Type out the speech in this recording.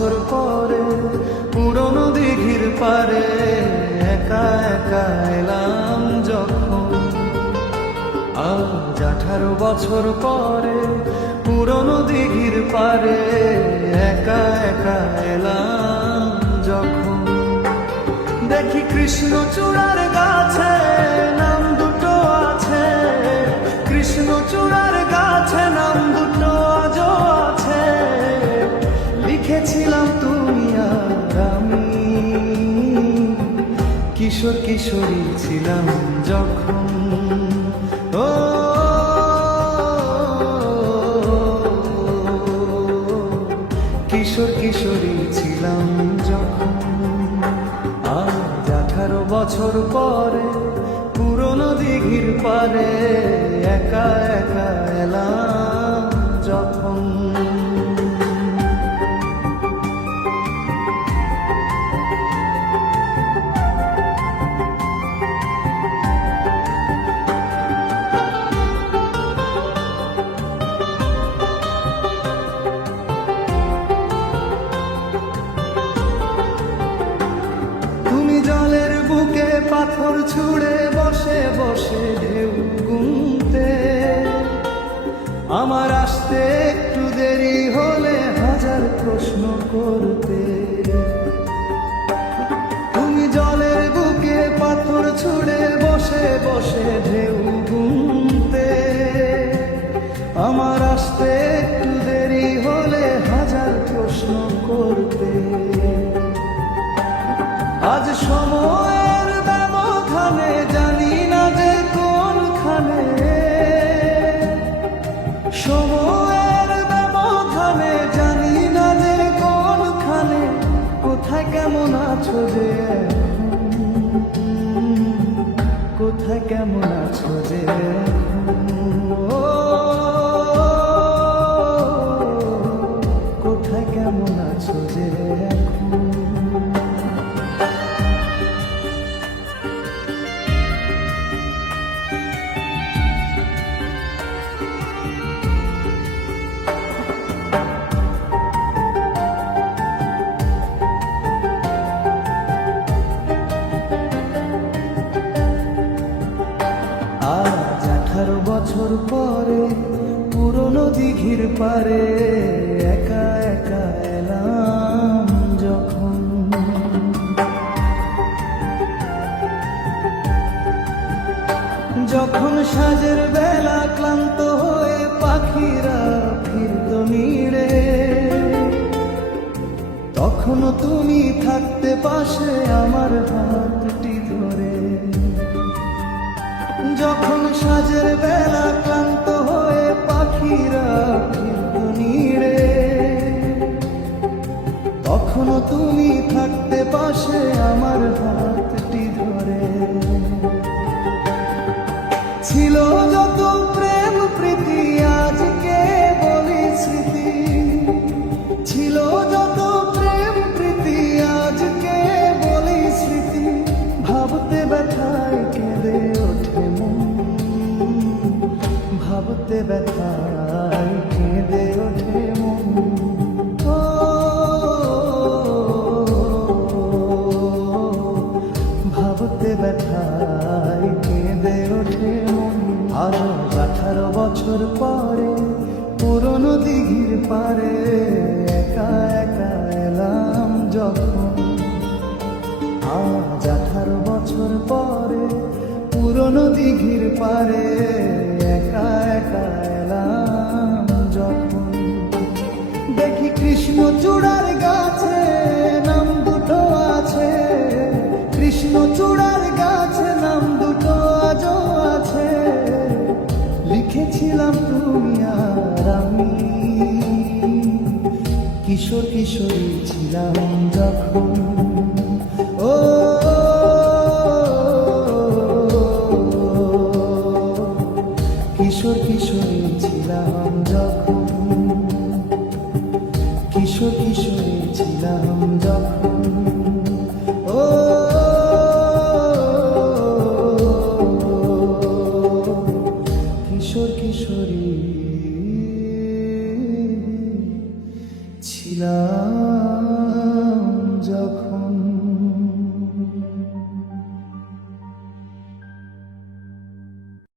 বছর পরে পুরনো দিঘির পারে একা একা এলাম যখন। আজ 18 বছর পরে পুরনো দিঘির পারে একা একা এলাম যখন। দেখি কৃষ্ণচূড়ার গাছে নাম দুটো আছে, কৃষ্ণচূড়ার গাছে নাম দুটো আজও আছে। লিখেছিলাম তুমি আর আমি, কিশোর কিশোরী ছিলাম যখন। ও কিশোর কিশোরী ছিলাম যখন। আজ 18 বছর পরে পুরনো দিঘির পারে একা একা এলাম যখন। জলের বুকে পাথর ছুঁড়ে বসে বসে ঢেউ গুনতে, আমার আসতে একটু দেরি হলে হাজার প্রশ্ন করতে। তুমি জলের বুকে পাথর ছুঁড়ে বসে বসে ঢেউ গুনতে, আমার আসতে একটু দেরি হলে হাজার প্রশ্ন করতে। আজ সময়ের ব্যবধানে জানি না যে কোনখানে, সময়ের ব্যবধানে জানি না যে কোনখানে, কোথায় কেমন আছো যে কোথায় কেমন আছো যে। কোথায় কেমন আছো যে আজ 18 বছর পরে পুরনো দিঘির পারে একা একা এলাম যখন। যখন সাঁঝের বেলা ক্লান্ত হয়ে পাখিরা ফিরত নিড়ে, তখনও তুমি থাকতে পাশে আমার হাতটি ধরে। যখন সাঁঝের বেলা ক্লান্ত হয়ে পাখিরা ফিরত নিড়ে, তখনও তুমি থাকতে পাশে আমার হাতটি ধরে। ছিল যত প্রেম প্রীতি আজকে বলি স্মৃতি, ছিল যত প্রেম প্রীতি আজকে বলি স্মৃতি। ভাবতে ব্যথায় কেঁদে ওঠে মন, ভাবতে ব্যথায় কেঁদে ওঠে মন। ভাবতে ব্যথায় কেঁদে ওঠে মন। আরো 18 বছর পরে পুরনো দিঘির পারে একা একা এলাম যখন। আজ 18 বছর পরে পুরনো দিঘির পারে একা একা এলাম যখন। দেখি কৃষ্ণচূড়ার গাছে নাম দুটো আছে, কৃষ্ণচূড়ার গাছে নাম দুটো আজও আছে। লিখেছিলাম তুমি আর আমি, কিশোর কিশোরী ছিলাম যখন। ও কিশোর কিশোরী ছিলাম যখন, কিশোর কিশোরী ছিলাম যখন। ও কিশোর কিশোরী ছিলাম।